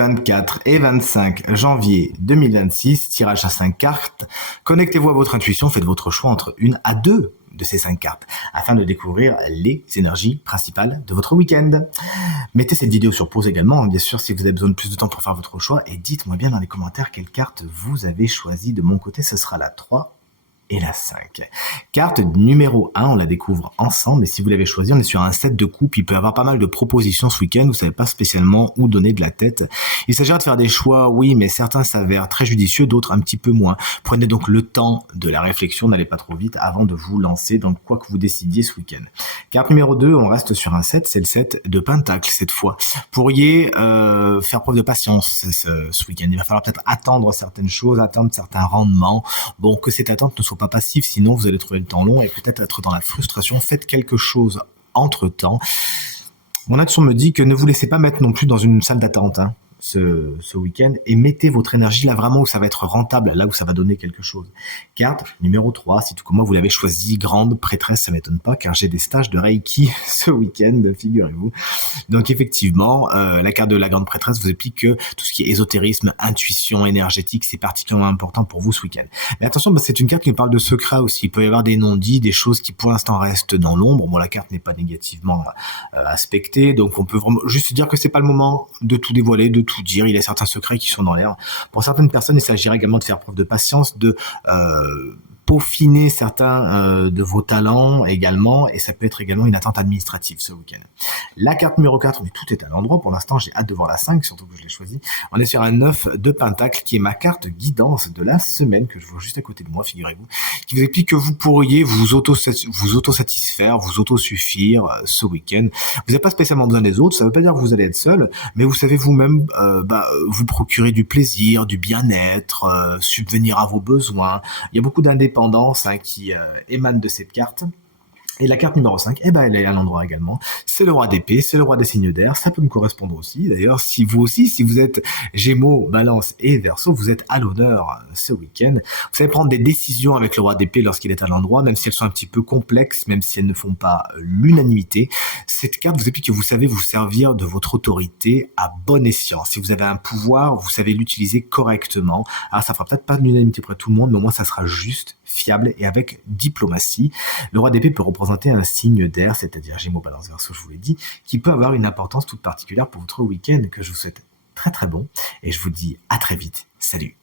24 et 25 janvier 2026, tirage à 5 cartes. Connectez-vous à votre intuition, faites votre choix entre une à deux de ces 5 cartes afin de découvrir les énergies principales de votre week-end. Mettez cette vidéo sur pause également, bien sûr, si vous avez besoin de plus de temps pour faire votre choix, et dites-moi bien dans les commentaires quelle carte vous avez choisi. De mon côté, ce sera la 3 et la 5. Carte numéro 1, on la découvre ensemble, et si vous l'avez choisi, on est sur un set de coupe. Il peut y avoir pas mal de propositions ce week-end, vous savez pas spécialement où donner de la tête. Il s'agira de faire des choix, oui, mais certains s'avèrent très judicieux, d'autres un petit peu moins. Prenez donc le temps de la réflexion, n'allez pas trop vite avant de vous lancer dans quoi que vous décidiez ce week-end. Carte numéro 2, on reste sur un set, c'est le set de Pentacle cette fois. Pourriez faire preuve de patience ce week-end. Il va falloir peut-être attendre certaines choses, attendre certains rendements. Bon, que cette attente ne soit pas passif, sinon vous allez trouver le temps long et peut-être être dans la frustration. Faites quelque chose entre-temps. Mon intuition me dit que ne vous laissez pas mettre non plus dans une salle d'attente ce week-end, et mettez votre énergie là vraiment où ça va être rentable, là où ça va donner quelque chose. Carte numéro 3, si tout comme moi vous l'avez choisi, grande prêtresse, ça m'étonne pas car j'ai des stages de Reiki ce week-end, figurez-vous. Donc effectivement, la carte de la grande prêtresse vous explique que tout ce qui est ésotérisme, intuition énergétique, c'est particulièrement important pour vous ce week-end. Mais attention, c'est une carte qui parle de secrets aussi. Il peut y avoir des non-dits, des choses qui pour l'instant restent dans l'ombre. Bon, la carte n'est pas négativement aspectée, donc on peut vraiment juste dire que c'est pas le moment de tout dévoiler, de tout dire. Il y a certains secrets qui sont dans l'air. Pour certaines personnes, il s'agirait également de faire preuve de patience, de peaufiner certains de vos talents également, et ça peut être également une attente administrative ce week-end. La carte numéro 4, mais tout est à l'endroit pour l'instant, j'ai hâte de voir la 5, surtout que je l'ai choisie. On est sur un 9 de Pentacle qui est ma carte guidance de la semaine, que je vois juste à côté de moi, figurez-vous, qui vous explique que vous pourriez vous auto-satisfaire, vous auto-suffire ce week-end. Vous n'avez pas spécialement besoin des autres, ça ne veut pas dire que vous allez être seul, mais vous savez vous-même vous procurer du plaisir, du bien-être, subvenir à vos besoins. Il y a beaucoup d'indépendance qui émane de cette carte. Et la carte numéro 5, elle est à l'endroit également. C'est le roi d'épée, c'est le roi des signes d'air. Ça peut me correspondre aussi. D'ailleurs, si vous êtes Gémeaux, Balance et Verseau, vous êtes à l'honneur ce week-end. Vous savez prendre des décisions avec le roi d'épée lorsqu'il est à l'endroit, même si elles sont un petit peu complexes, même si elles ne font pas l'unanimité. Cette carte vous explique que vous savez vous servir de votre autorité à bon escient. Si vous avez un pouvoir, vous savez l'utiliser correctement. Alors, ça fera peut-être pas l'unanimité pour tout le monde, mais au moins ça sera juste, fiable et avec diplomatie. Le roi d'épée peut représenter un signe d'air, c'est-à-dire Gémeaux, Balance, Verseau, je vous l'ai dit, qui peut avoir une importance toute particulière pour votre week-end, que je vous souhaite très très bon, et je vous dis à très vite. Salut!